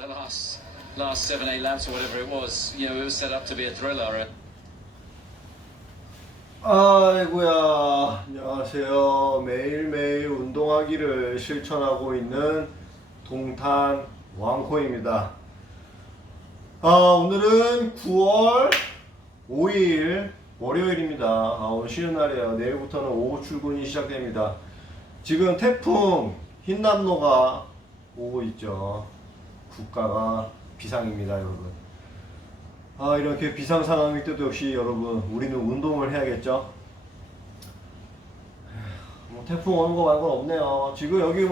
the last 7-8 laps or whatever it was, you know, it was set up to be a thriller. 아이고야, 안녕하세요. 매일매일 운동하기를 실천하고 있는 동탄 왕코입니다. 오늘은 9월 5일 월요일입니다. 오늘 쉬는 날이에요. 내일부터는 오후 출근이 시작됩니다. 지금 태풍 흰남노가 오고 있죠. 국가가 비상입니다, 여러분. 이렇게 비상 상황일 때도 역시 여러분, 우리는 운동을 해야겠죠. 뭐 태풍 오는 거 말고는 없네요. 지금 여기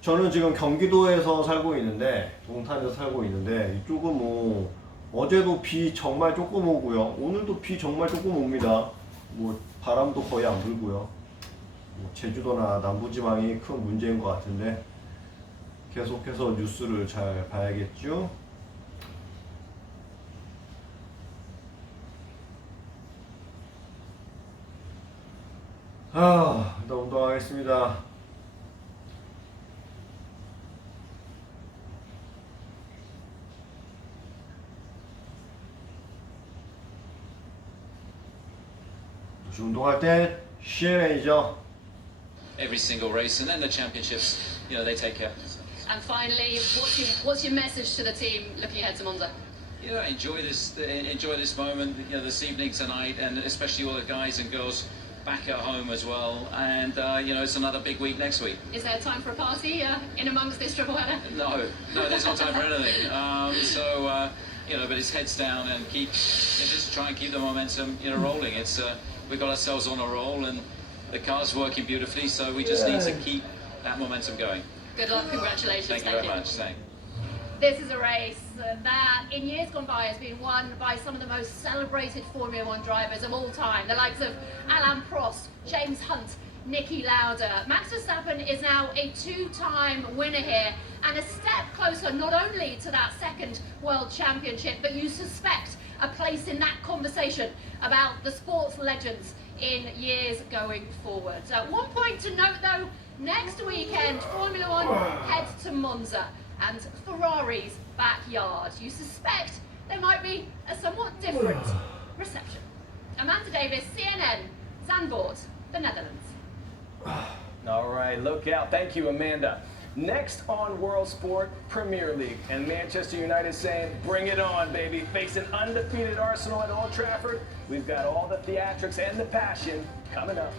저는 지금 경기도에서 살고 있는데, 동탄에서 살고 있는데, 이쪽은 어제도 비 정말 조금 오고요. 오늘도 비 정말 조금 옵니다. 바람도 거의 안 불고요. 제주도나 남부지방이 큰 문제인 것 같은데, 계속해서 뉴스를 잘 봐야겠죠. 일단 운동하겠습니다. 역시 운동할 때 CNN이죠. Every single race, and then the championships, you know, they take care. And finally, what's your message to the team looking ahead to Monza? You know, enjoy this moment, you know, this evening tonight, and especially all the guys and girls back at home as well. And you know, it's another big week next week. Is there time for a party in amongst this triple header? No, there's not time for anything. You know, but it's heads down and just try and keep the momentum, you know, rolling. It's we've got ourselves on a roll, and the car's working beautifully. So we just need to keep that momentum going. Good luck, congratulations. Thank you very much. Thanks. This is a race that in years gone by has been won by some of the most celebrated Formula One drivers of all time. The likes of Alain Prost, James Hunt, Niki Lauda. Max Verstappen is now a two-time winner here and a step closer not only to that second World Championship, but you suspect a place in that conversation about the sports legends in years going forward. One point to note though, next weekend Formula One heads to Monza and Ferrari's backyard. You suspect there might be a somewhat different reception. Amanda Davis, CNN, Zandvoort, the Netherlands. All right, look out. Thank you, Amanda. Next on World Sport, Premier League, and Manchester United saying, bring it on, baby. Facing undefeated Arsenal at Old Trafford. We've got all the theatrics and the passion coming up.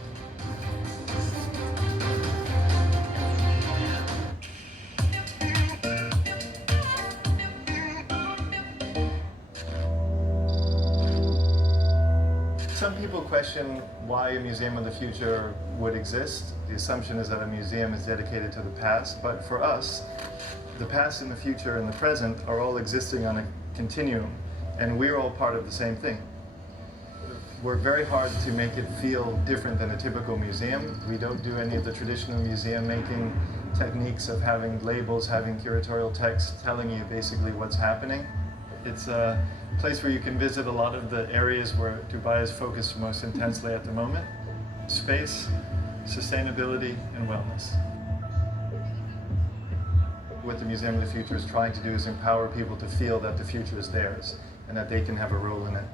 Some people question why a Museum of the Future would exist. The assumption is that a museum is dedicated to the past, but for us, the past and the future and the present are all existing on a continuum, and we're all part of the same thing. Work very hard to make it feel different than a typical museum. We don't do any of the traditional museum making techniques of having labels, having curatorial text telling you basically what's happening. It's a place where you can visit a lot of the areas where Dubai is focused most intensely at the moment. Space, sustainability, and wellness. What the Museum of the Future is trying to do is empower people to feel that the future is theirs and that they can have a role in it.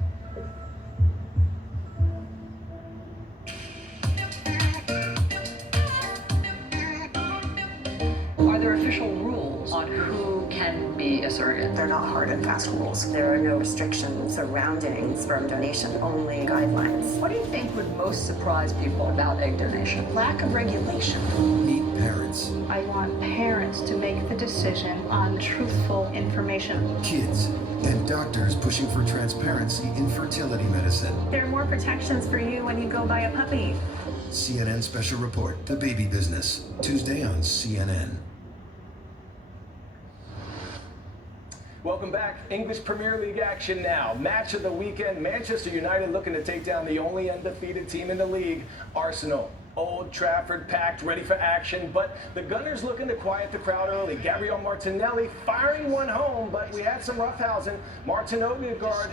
Are there official rules on who can be a surrogate? They're not hard and fast rules. There are no restrictions surrounding sperm donation, only guidelines. What do you think would most surprise people about egg donation? Lack of regulation. Meet parents. I want parents to make the decision on truthful information. Kids and doctors pushing for transparency in fertility medicine. There are more protections for you when you go buy a puppy. CNN Special Report, The Baby Business, Tuesday on CNN. Welcome back. English Premier League action now. Match of the weekend. Manchester United looking to take down the only undefeated team in the league, Arsenal. Old Trafford packed, ready for action, but the Gunners looking to quiet the crowd early. Gabriel Martinelli firing one home, but we had some roughhousing. Martin Odegaard,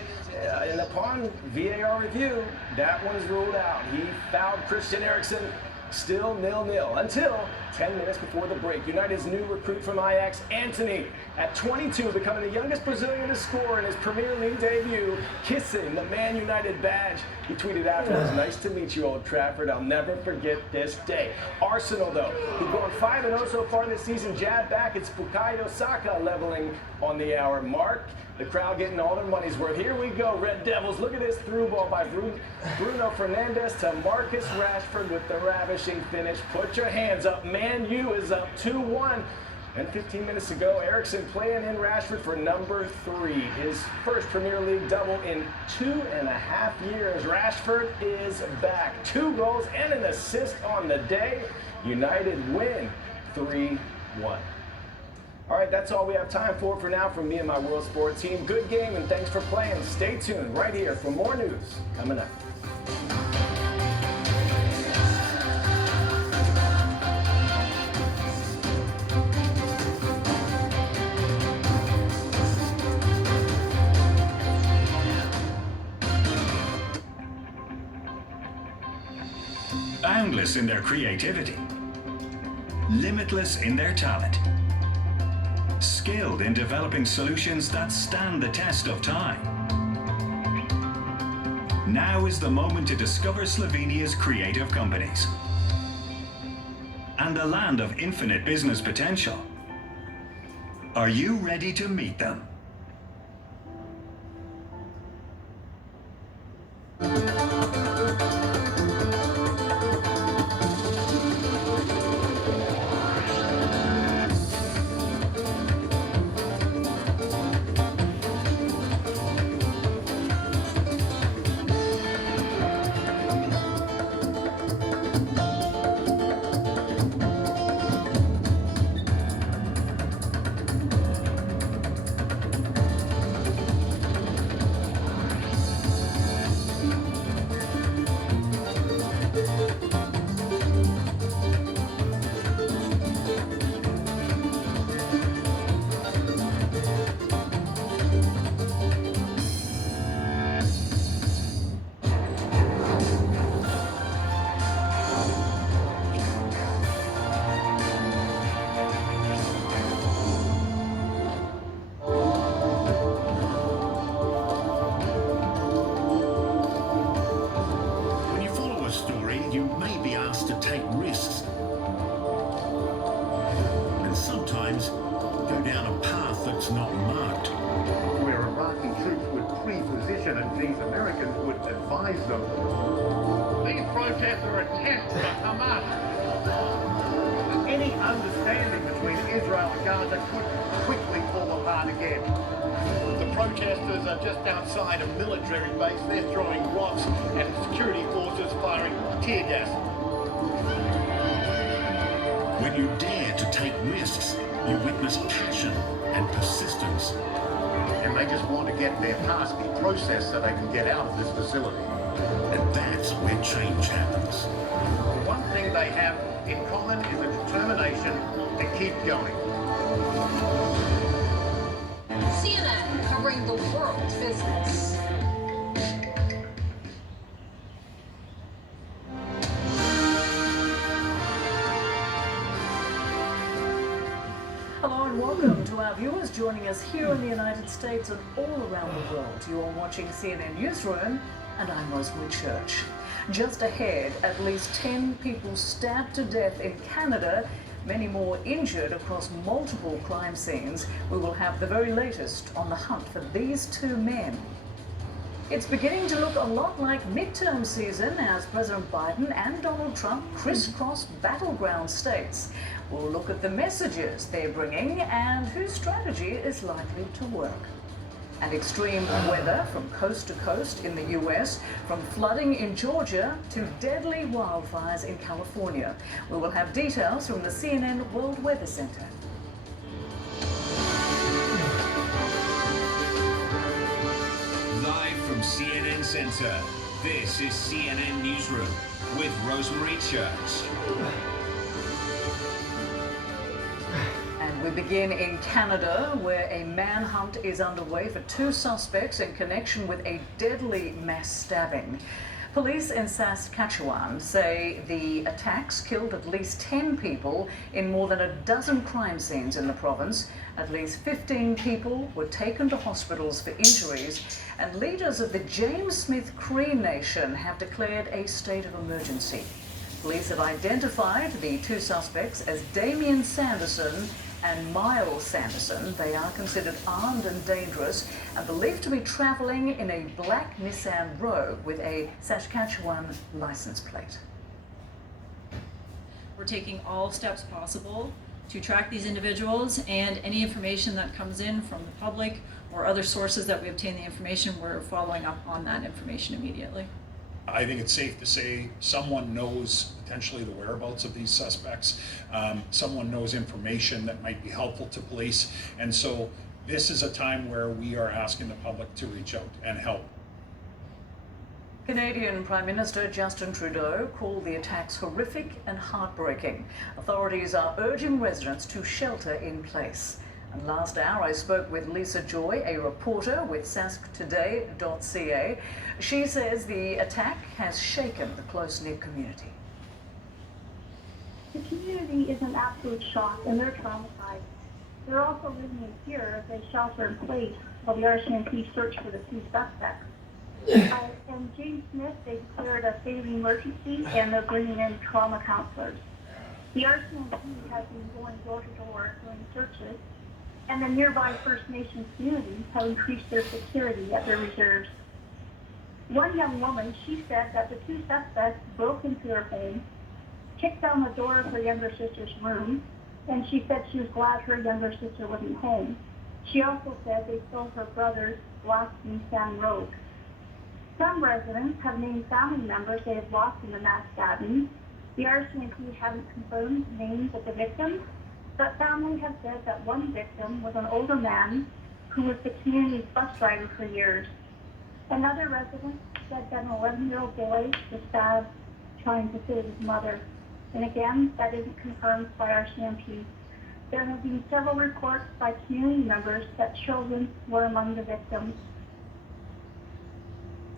and upon VAR review, that one's ruled out. He fouled Christian Eriksen, still 0-0 until 10 minutes before the break. United's new recruit from Ajax, Anthony, at 22, becoming the youngest Brazilian to score in his Premier League debut, kissing the Man United badge. He tweeted afterwards, "Nice to meet you, Old Trafford. I'll never forget this day." Arsenal, though, who've gone 5-0 so far this season, jabbed back. It's Bukayo Saka leveling on the hour mark. The crowd getting all their money's worth. Here we go, Red Devils. Look at this through ball by Bruno Fernandes to Marcus Rashford with the ravishing finish. Put your hands up. Man U is up 2-1. And 15 minutes ago, Eriksson playing in Rashford for number 3. His first Premier League double in 2.5 years. Rashford is back. 2 goals and an assist on the day. United win 3-1. All right, that's all we have time for now from me and my World Sport team. Good game, and thanks for playing. Stay tuned right here for more news coming up. Boundless in their creativity, limitless in their talent, skilled in developing solutions that stand the test of time. Now is the moment to discover Slovenia's creative companies and the land of infinite business potential. Are you ready to meet them? Outside a military base, they're throwing rocks and security forces firing tear gas. When you dare to take risks, you witness passion and persistence. And they just want to get their task processed so they can get out of this facility. And that's where change happens. The one thing they have in common is a determination to keep going. CNN covering the world's business. Hello and welcome to our viewers joining us here in the United States and all around the world. You're watching CNN Newsroom and I'm Rosemary Church. Just ahead, at least 10 people stabbed to death in Canada, many more injured across multiple crime scenes. We will have the very latest on the hunt for these 2 men. It's beginning to look a lot like midterm season as President Biden and Donald Trump crisscross battleground states. We'll look at the messages they're bringing and whose strategy is likely to work. And extreme weather from coast to coast in the US, from flooding in Georgia to deadly wildfires in California. We will have details from the CNN World Weather Center. Live from CNN Center, this is CNN Newsroom with Rosemary Church. And we begin in Canada, where a manhunt is underway for 2 suspects in connection with a deadly mass stabbing. Police in Saskatchewan say the attacks killed at least 10 people in more than a dozen crime scenes in the province. At least 15 people were taken to hospitals for injuries, and leaders of the James Smith Cree Nation have declared a state of emergency. Police have identified the two suspects as Damien Sanderson and Miles Sanderson. They are considered armed and dangerous and believed to be travelling in a black Nissan Rogue with a Saskatchewan license plate. We're taking all steps possible to track these individuals, and any information that comes in from the public or other sources that we obtain the information, we're following up on that information immediately. I think it's safe to say someone knows potentially the whereabouts of these suspects. Someone knows information that might be helpful to police. And so this is a time where we are asking the public to reach out and help. Canadian Prime Minister Justin Trudeau called the attacks horrific and heartbreaking. Authorities are urging residents to shelter in place. And last hour I spoke with Lisa Joy, a reporter with sasktoday.ca. She says the attack has shaken the close-knit community. The community is in absolute shock and they're traumatized. They're also living in fear as they shelter in place while the RCMP search for the two suspects. And James Smith, they declared a state of emergency and they're bringing in trauma counselors. The RCMP has been going door to door doing searches, and the nearby First Nations communities have increased their security at their reserves. One young woman, she said that the two suspects broke into her home, kicked down the door of her younger sister's room, and she said she was glad her younger sister wasn't home. She also said they stole her brother's black Nissan Rogue. Some residents have named family members they have lost in the mass stabbing. The RCMP haven't confirmed names of the victims, but family have said that one victim was an older man who was the community's bus driver for years. Another resident said that an 11-year-old boy was stabbed trying to save his mother. And again, that isn't confirmed by RCMP. There have been several reports by community members that children were among the victims.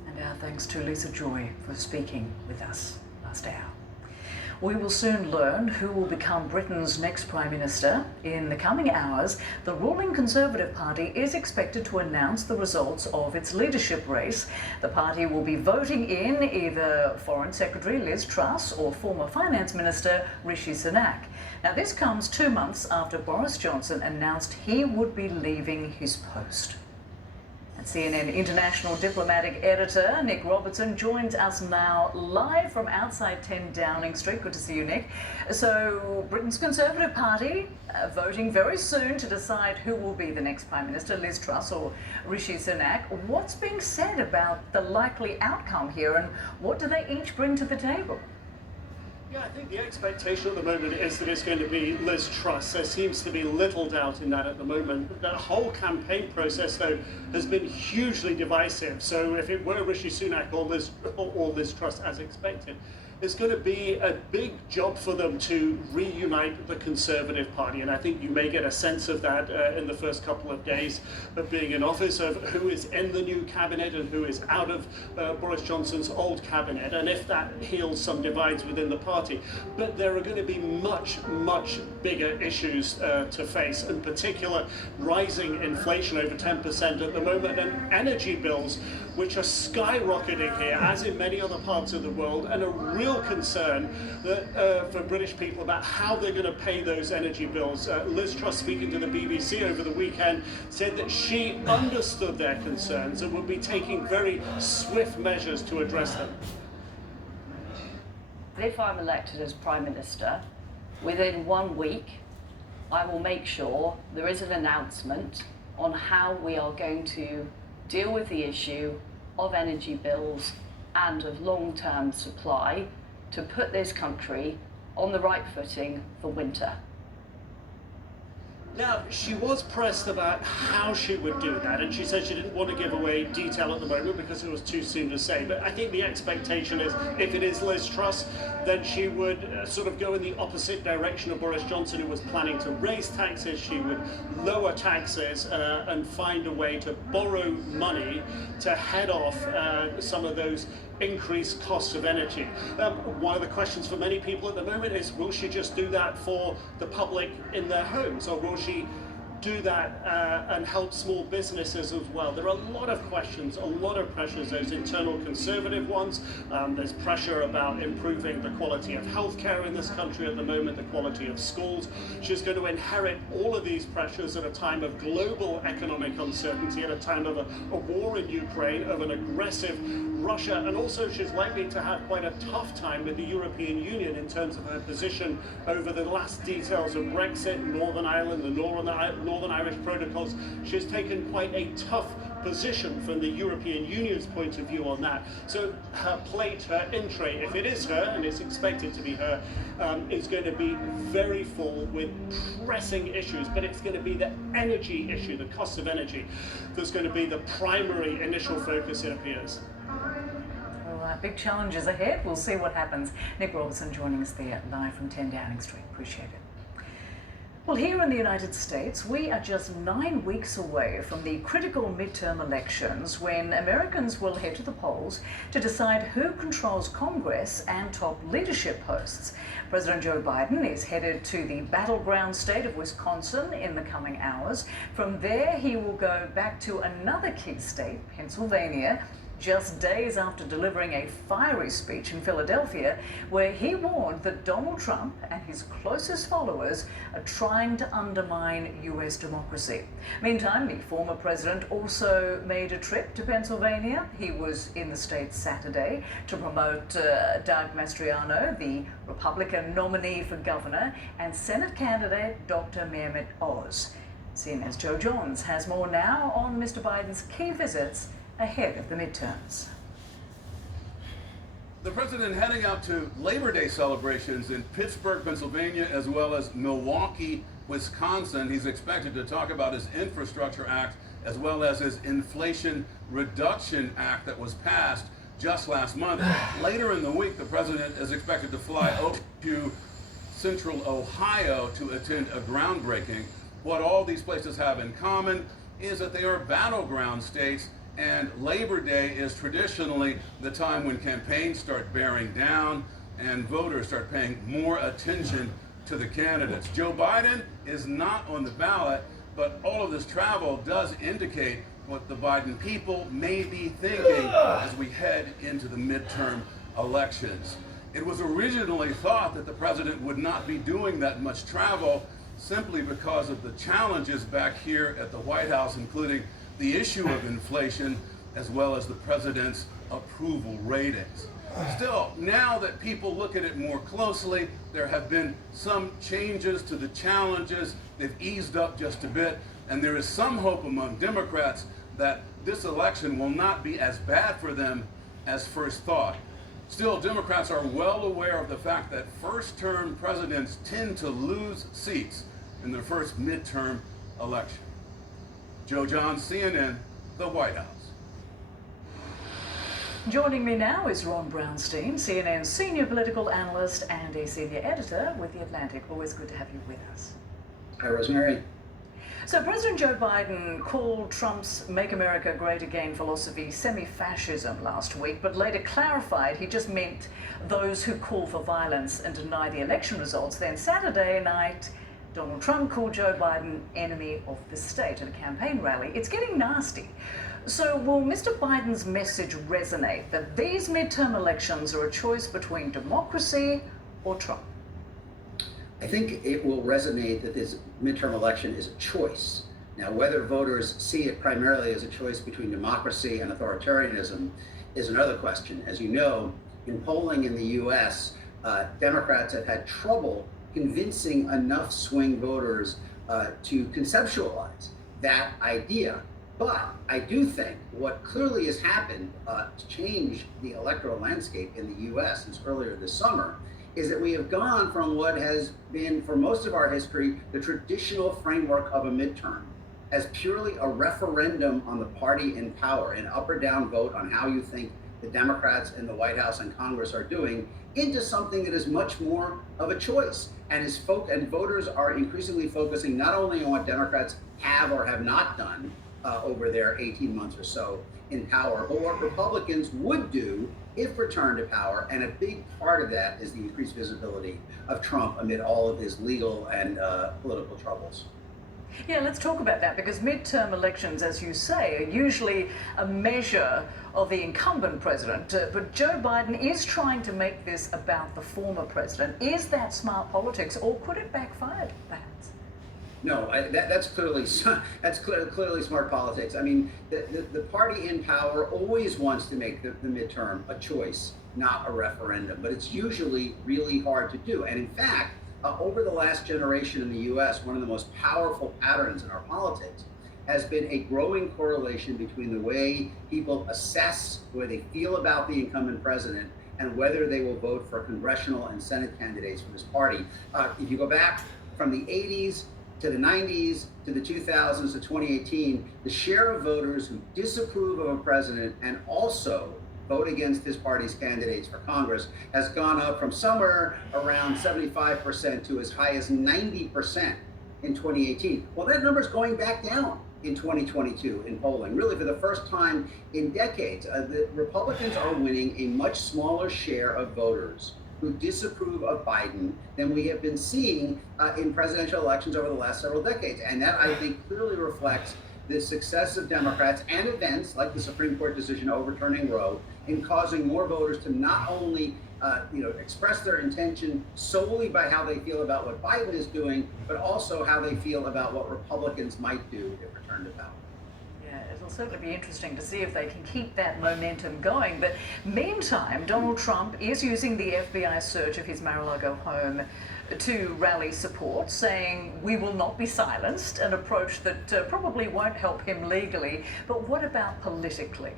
And our thanks to Lisa Joy for speaking with us last hour. We will soon learn who will become Britain's next Prime Minister. In the coming hours, the ruling Conservative Party is expected to announce the results of its leadership race. The party will be voting in either Foreign Secretary Liz Truss or former Finance Minister Rishi Sunak. Now, this comes 2 months after Boris Johnson announced he would be leaving his post. And CNN international diplomatic editor Nick Robertson joins us now live from outside 10 Downing Street. Good to see you, Nick. So, Britain's Conservative Party voting very soon to decide who will be the next Prime Minister, Liz Truss or Rishi Sunak. What's being said about the likely outcome here, and what do they each bring to the table? Yeah, I think the expectation at the moment is that it's going to be Liz Truss. There seems to be little doubt in that at the moment. The whole campaign process, though, has been hugely divisive. So if it were Rishi Sunak or Liz Truss as expected, it's going to be a big job for them to reunite the Conservative Party. And I think you may get a sense of that in the first couple of days of being in office, of who is in the new cabinet and who is out of Boris Johnson's old cabinet, and if that heals some divides within the party. But there are going to be much, much bigger issues to face, in particular rising inflation over 10% at the moment, and energy bills which are skyrocketing here, as in many other parts of the world, and a real concern that, for British people about how they're going to pay those energy bills. Liz Truss, speaking to the BBC over the weekend, said that she understood their concerns and would be taking very swift measures to address them. If I'm elected as Prime Minister, within 1 week, I will make sure there is an announcement on how we are going to deal with the issue of energy bills and of long-term supply to put this country on the right footing for winter. Now, she was pressed about how she would do that, and she said she didn't want to give away detail at the moment because it was too soon to say. But I think the expectation is, if it is Liz Truss, then she would sort of go in the opposite direction of Boris Johnson, who was planning to raise taxes. She would lower taxes and find a way to borrow money to head off some of those increased costs of energy. One of the questions for many people at the moment is, will she just do that for the public in their homes, or will she do that and help small businesses as well? There are a lot of questions, a lot of pressures, those internal conservative ones. There's pressure about improving the quality of healthcare in this country at the moment, the quality of schools. She's going to inherit all of these pressures at a time of global economic uncertainty, at a time of a war in Ukraine, of an aggressive Russia, and also she's likely to have quite a tough time with the European Union in terms of her position over the last details of Brexit, Northern Ireland, the Northern Irish protocols. She's taken quite a tough position from the European Union's point of view on that. So her plate, her in-tray, if it is her, and it's expected to be her, is going to be very full with pressing issues, but it's going to be the energy issue, the cost of energy, that's going to be the primary initial focus, it appears. Big challenges ahead. We'll see what happens. Nick Robertson joining us there live from 10 Downing Street. Appreciate it. Well, here in the United States, we are just 9 weeks away from the critical midterm elections, when Americans will head to the polls to decide who controls Congress and top leadership posts. President Joe Biden is headed to the battleground state of Wisconsin in the coming hours. From there, he will go back to another key state, Pennsylvania, just days after delivering a fiery speech in Philadelphia, where he warned that Donald Trump and his closest followers are trying to undermine US democracy. Meantime, the former president also made a trip to Pennsylvania. He was in the state Saturday to promote Doug Mastriano, the Republican nominee for governor, and Senate candidate Dr. Mehmet Oz. CNN's Joe Johns has more now on Mr. Biden's key visits ahead of the midterms. The president heading out to Labor Day celebrations in Pittsburgh, Pennsylvania, as well as Milwaukee, Wisconsin. He's expected to talk about his Infrastructure Act as well as his Inflation Reduction Act that was passed just last month. Later in the week, the president is expected to fly over to Central Ohio to attend a groundbreaking. What all these places have in common is that they are battleground states, and Labor Day is traditionally the time when campaigns start bearing down and voters start paying more attention to the candidates. Joe Biden is not on the ballot, but all of this travel does indicate what the Biden people may be thinking as we head into the midterm elections. It was originally thought that the president would not be doing that much travel simply because of the challenges back here at the White House, including the issue of inflation, as well as the president's approval ratings. Still, now that people look at it more closely, there have been some changes to the challenges. They've eased up just a bit, and there is some hope among Democrats that this election will not be as bad for them as first thought. Still, Democrats are well aware of the fact that first-term presidents tend to lose seats in their first midterm election. Joe Johns, CNN, the White House. Joining me now is Ron Brownstein, CNN's senior political analyst and a senior editor with The Atlantic. Always good to have you with us. Hi, Rosemary. So President Joe Biden called Trump's Make America Great Again philosophy semi-fascism last week, but later clarified he just meant those who call for violence and deny the election results. Then Saturday night, Donald Trump called Joe Biden enemy of the state at a campaign rally. It's getting nasty. So will Mr. Biden's message resonate that these midterm elections are a choice between democracy or Trump? I think it will resonate that this midterm election is a choice. Now, whether voters see it primarily as a choice between democracy and authoritarianism is another question. As you know, in polling in the US, Democrats have had trouble convincing enough swing voters to conceptualize that idea. But I do think what clearly has happened to change the electoral landscape in the US since earlier this summer is that we have gone from what has been, for most of our history, the traditional framework of a midterm as purely a referendum on the party in power, an up or down vote on how you think the Democrats in the White House and Congress are doing, into something that is much more of a choice. And voters are increasingly focusing not only on what Democrats have or have not done, over their 18 months or so in power, but what Republicans would do if returned to power, and a big part of that is the increased visibility of Trump amid all of his legal and political troubles. Yeah, let's talk about that, because midterm elections, as you say, are usually a measure of the incumbent president, but Joe Biden is trying to make this about the former president. Is that smart politics, or could it backfire, perhaps? No, that's clearly clearly smart politics. I mean, the party in power always wants to make the midterm a choice, not a referendum, but it's usually really hard to do. And in fact, over the last generation in the U.S., one of the most powerful patterns in our politics has been a growing correlation between the way people assess, the way they feel about the incumbent president, and whether they will vote for congressional and Senate candidates from his party. If you go back from the 80s to the 90s to the 2000s to 2018, the share of voters who disapprove of a president and also vote against his party's candidates for Congress has gone up from somewhere around 75% to as high as 90% in 2018. Well, that number's going back down in 2022 in polling, really for the first time in decades. The Republicans are winning a much smaller share of voters who disapprove of Biden than we have been seeing in presidential elections over the last several decades. And that, I think, clearly reflects the success of Democrats and events like the Supreme Court decision overturning Roe in causing more voters to not only express their intention solely by how they feel about what Biden is doing, but also how they feel about what Republicans might do if returned to power. Yeah, it'll certainly be interesting to see if they can keep that momentum going. But meantime, Donald Trump is using the FBI search of his Mar-a-Lago home to rally support, saying we will not be silenced, an approach that probably won't help him legally. But what about politically?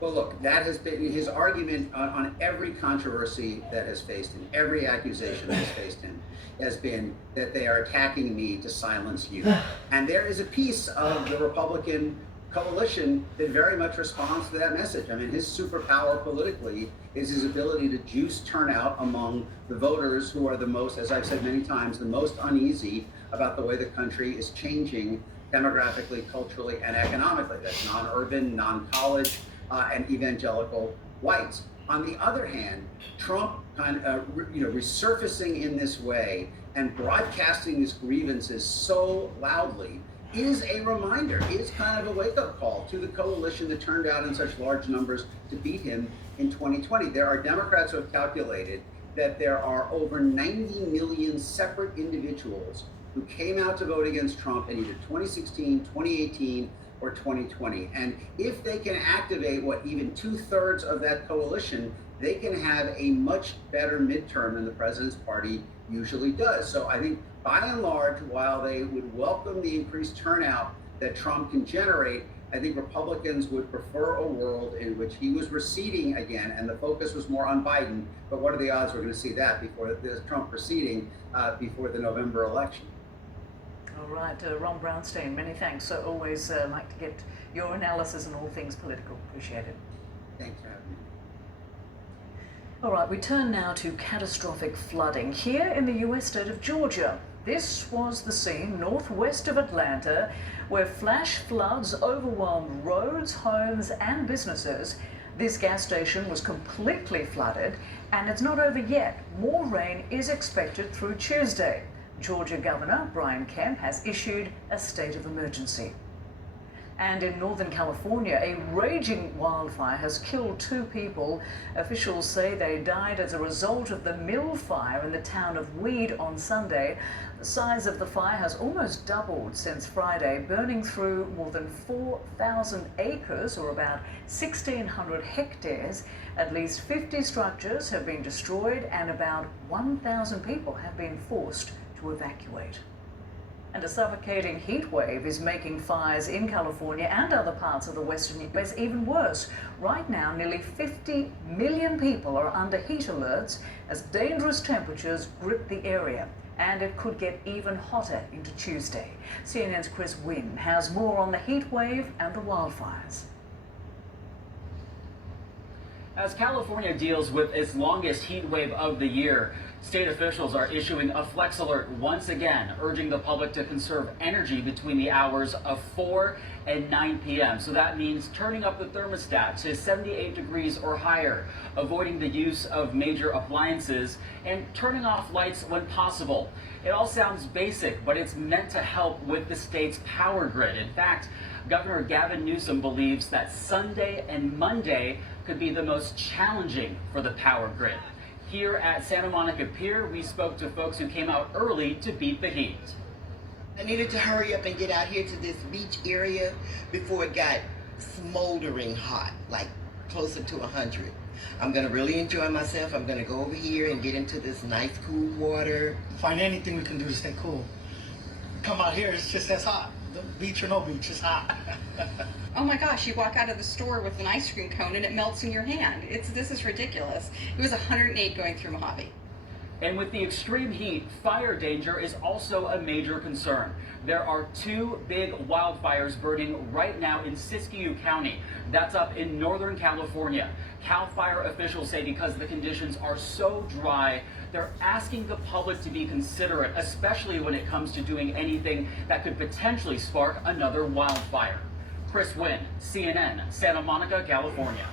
Well, look, that has been his argument on every controversy that has faced him, every accusation that has faced him, has been that they are attacking me to silence you. And there is a piece of the Republican coalition that very much responds to that message. I mean, his superpower politically is his ability to juice turnout among the voters who are the most, as I've said many times, the most uneasy about the way the country is changing demographically, culturally, and economically. That's non-urban, non-college, and evangelical whites. On the other hand, Trump resurfacing in this way and broadcasting his grievances so loudly is a reminder, is kind of a wake-up call to the coalition that turned out in such large numbers to beat him in 2020. There are Democrats who have calculated that there are over 90 million separate individuals who came out to vote against Trump in either 2016, 2018, or 2020. And if they can activate what even 2/3 of that coalition, they can have a much better midterm than the president's party usually does. So I think by and large, while they would welcome the increased turnout that Trump can generate, I think Republicans would prefer a world in which he was receding again and the focus was more on Biden. But what are the odds we're going to see that before this Trump receding before the November election? All right, Ron Brownstein, many thanks. So always like to get your analysis on all things political. Appreciate it. Thanks for having me. All right, we turn now to catastrophic flooding here in the US state of Georgia. This was the scene northwest of Atlanta where flash floods overwhelmed roads, homes, and businesses. This gas station was completely flooded, and it's not over yet. More rain is expected through Tuesday. Georgia Governor Brian Kemp has issued a state of emergency. And in Northern California, a raging wildfire has killed 2 people. Officials say they died as a result of the mill fire in the town of Weed on Sunday. The size of the fire has almost doubled since Friday, burning through more than 4,000 acres, or about 1,600 hectares. At least 50 structures have been destroyed, and about 1,000 people have been forced to evacuate. And a suffocating heat wave is making fires in California and other parts of the western US even worse. Right now, nearly 50 million people are under heat alerts as dangerous temperatures grip the area. And it could get even hotter into Tuesday. CNN's Chris Wynn has more on the heat wave and the wildfires. As California deals with its longest heat wave of the year, State officials are issuing a flex alert once again, urging the public to conserve energy between the hours of 4 and 9 p.m. So that means turning up the thermostat to 78 degrees or higher, avoiding the use of major appliances, and turning off lights when possible. It all sounds basic, but it's meant to help with the state's power grid. In fact, Governor Gavin Newsom believes that Sunday and Monday could be the most challenging for the power grid. Here at Santa Monica Pier, we spoke to folks who came out early to beat the heat. I needed to hurry up and get out here to this beach area before it got smoldering hot, like closer to 100. I'm gonna really enjoy myself. I'm gonna go over here and get into this nice cool water. Find anything we can do to stay cool. Come out here, it's just as hot. The beach or no beach, it's hot. Oh my gosh, you walk out of the store with an ice cream cone and it melts in your hand. This is ridiculous. It was 108 going through Mojave. And with the extreme heat, fire danger is also a major concern. There are 2 big wildfires burning right now in Siskiyou County. That's up in Northern California. CAL FIRE officials say because the conditions are so dry, they're asking the public to be considerate, especially when it comes to doing anything that could potentially spark another wildfire. Chris Wynn, CNN, Santa Monica, California.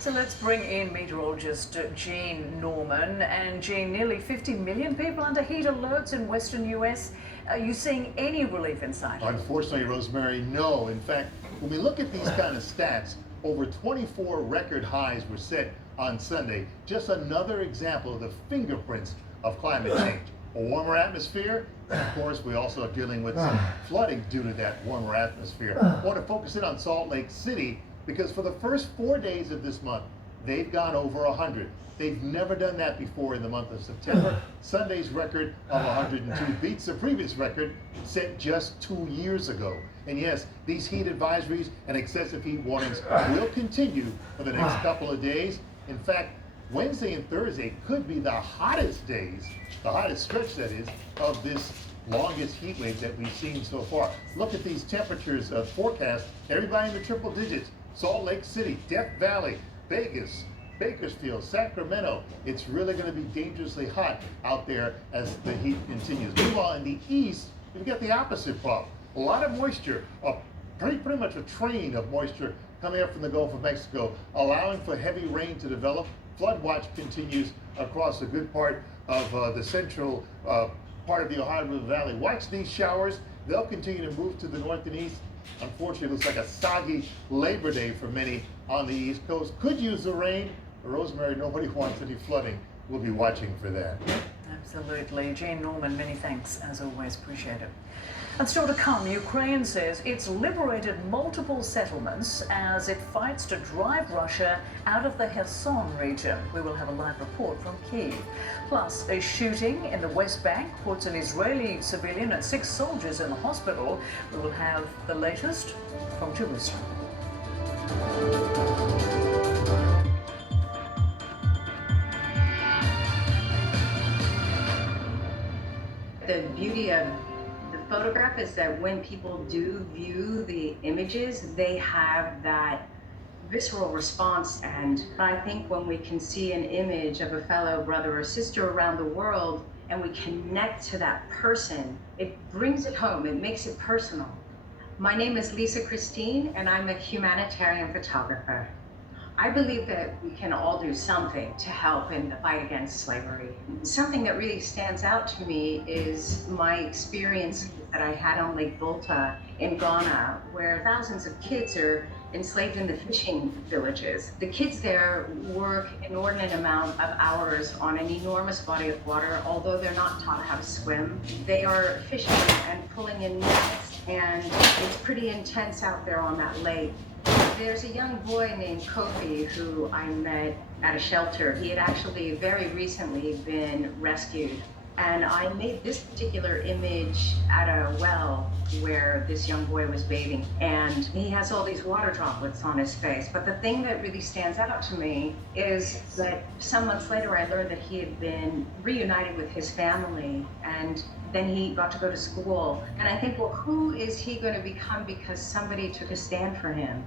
So let's bring in meteorologist Jean Norman. And Jean, nearly 50 million people under heat alerts in western U.S. Are you seeing any relief in sight? Unfortunately, Rosemary, no. In fact, when we look at these kind of stats, over 24 record highs were set on Sunday. Just another example of the fingerprints of climate change. A warmer atmosphere, and of course, we also are dealing with some flooding due to that warmer atmosphere. I want to focus in on Salt Lake City, because for the first 4 days of this month, they've gone over 100. They've never done that before in the month of September. Sunday's record of 102 beats the previous record set just 2 years ago. And yes, these heat advisories and excessive heat warnings will continue for the next couple of days. In fact, Wednesday and Thursday could be the hottest days, the hottest stretch that is, of this longest heat wave that we've seen so far. Look at these temperatures forecast. Everybody in the triple digits. Salt Lake City, Death Valley, Vegas, Bakersfield, Sacramento. It's really going to be dangerously hot out there as the heat continues. Meanwhile, in the east, we've got the opposite problem. A lot of moisture, pretty much a train of moisture coming up from the Gulf of Mexico, allowing for heavy rain to develop. Flood watch continues across a good part of the central part of the Ohio River Valley. Watch these showers. They'll continue to move to the north and east. Unfortunately, it looks like a soggy Labor Day for many on the East Coast. Could use the rain. Rosemary, nobody wants any flooding. We'll be watching for that. Absolutely. Jean Norman, many thanks as always. Appreciate it. And still to come, Ukraine says it's liberated multiple settlements as it fights to drive Russia out of the Kherson region. We will have a live report from Kyiv. Plus, a shooting in the West Bank puts an Israeli civilian and 6 soldiers in the hospital. We will have the latest from Jerusalem. The beauty of photograph is that when people do view the images, they have that visceral response. And I think when we can see an image of a fellow brother or sister around the world and we connect to that person, it brings it home, it makes it personal. My name is Lisa Christine and I'm a humanitarian photographer. I believe that we can all do something to help in the fight against slavery. Something that really stands out to me is my experience that I had on Lake Volta in Ghana, where thousands of kids are enslaved in the fishing villages. The kids there work inordinate amount of hours on an enormous body of water, although they're not taught how to swim. They are fishing and pulling in nets, and it's pretty intense out there on that lake. There's a young boy named Kofi who I met at a shelter. He had actually very recently been rescued. And I made this particular image at a well where this young boy was bathing. And he has all these water droplets on his face. But the thing that really stands out to me is that some months later I learned that he had been reunited with his family. And then he got to go to school. And I think, well, who is he going to become because somebody took a stand for him?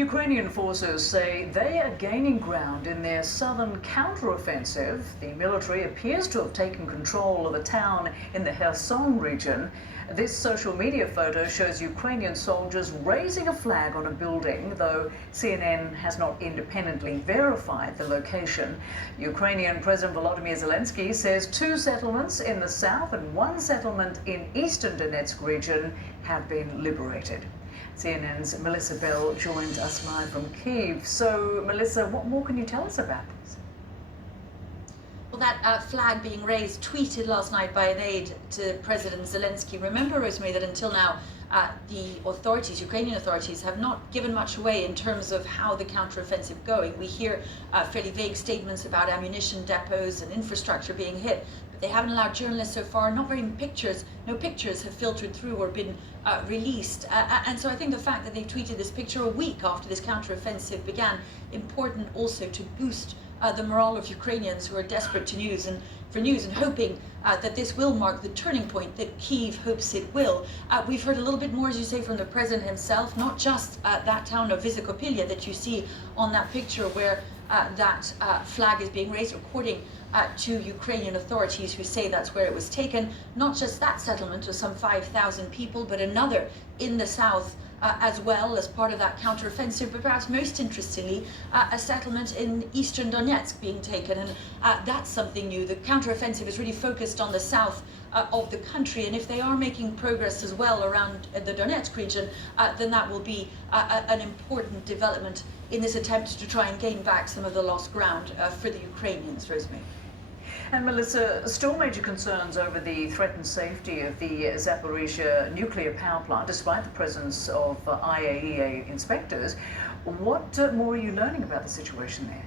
Ukrainian forces say they are gaining ground in their southern counteroffensive. The military appears to have taken control of a town in the Kherson region. This social media photo shows Ukrainian soldiers raising a flag on a building, though CNN has not independently verified the location. Ukrainian President Volodymyr Zelensky says 2 settlements in the south and 1 settlement in eastern Donetsk region have been liberated. CNN's Melissa Bell joins us live from Kyiv. So, Melissa, what more can you tell us about this? Well, that flag being raised, tweeted last night by an aide to President Zelensky. Remember, Rosemary, that until now, the authorities, Ukrainian authorities, have not given much away in terms of how the counteroffensive going. We hear fairly vague statements about ammunition depots and infrastructure being hit, but they haven't allowed journalists so far. Not very pictures. No pictures have filtered through or been released. And so I think the fact that they tweeted this picture a week after this counteroffensive began, important also to boost the morale of Ukrainians who are desperate for news and hoping that this will mark the turning point that Kyiv hopes it will. We've heard a little bit more, as you say, from the president himself, not just that town of Vysokopilya that you see on that picture where that flag is being raised, according to Ukrainian authorities who say that's where it was taken. Not just that settlement of some 5,000 people, but another in the south as well as part of that counteroffensive, but perhaps most interestingly, a settlement in eastern Donetsk being taken. And that's something new. The counteroffensive is really focused on the south of the country, and if they are making progress as well around the Donetsk region, then that will be an important development in this attempt to try and gain back some of the lost ground for the Ukrainians, Rosemary. And Melissa, still major concerns over the threatened safety of the Zaporizhia nuclear power plant, despite the presence of IAEA inspectors. What more are you learning about the situation there?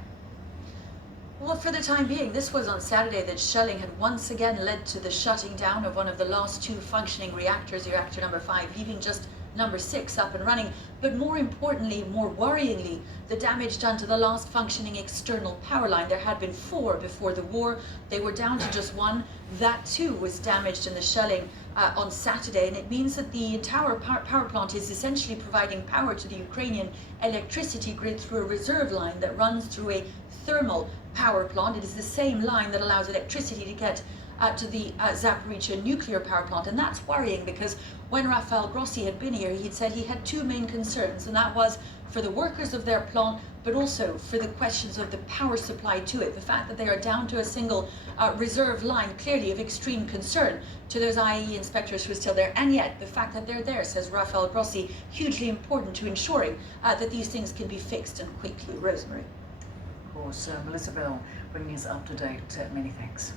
Well, for the time being, this was on Saturday that shelling had once again led to the shutting down of one of the last 2 functioning reactors, reactor number 5, leaving just number 6 up and running. But more importantly, more worryingly, the damage done to the last functioning external power line. There had been 4 before the war. They were down to just 1. That too was damaged in the shelling on Saturday, and it means that the entire power plant is essentially providing power to the Ukrainian electricity grid through a reserve line that runs through a thermal power plant. It is the same line that allows electricity to get to the Zaporizhia nuclear power plant. And that's worrying because when Rafael Grossi had been here, he'd said he had 2 main concerns, and that was for the workers of their plant, but also for the questions of the power supply to it. The fact that they are down to a single reserve line, clearly of extreme concern to those IAEA inspectors who are still there. And yet, the fact that they're there, says Rafael Grossi, hugely important to ensuring that these things can be fixed and quickly. Rosemary. Of course, Melissa Bell bringing us up to date. Many thanks.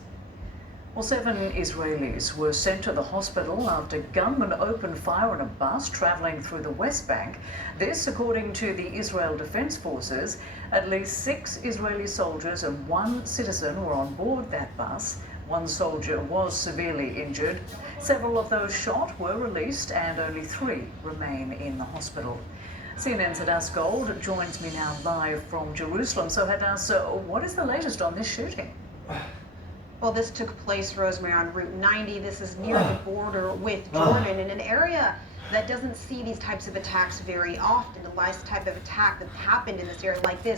Well, 7 Israelis were sent to the hospital after gunmen opened fire on a bus travelling through the West Bank. This, according to the Israel Defense Forces. At least 6 Israeli soldiers and 1 citizen were on board that bus. 1 soldier was severely injured. Several of those shot were released, and only 3 remain in the hospital. CNN's Hadass Gold joins me now live from Jerusalem. So, Hadass, what is the latest on this shooting? Well, this took place, Rosemary, on Route 90. This is near the border with Jordan, in an area that doesn't see these types of attacks very often. The last type of attack that happened in this area like this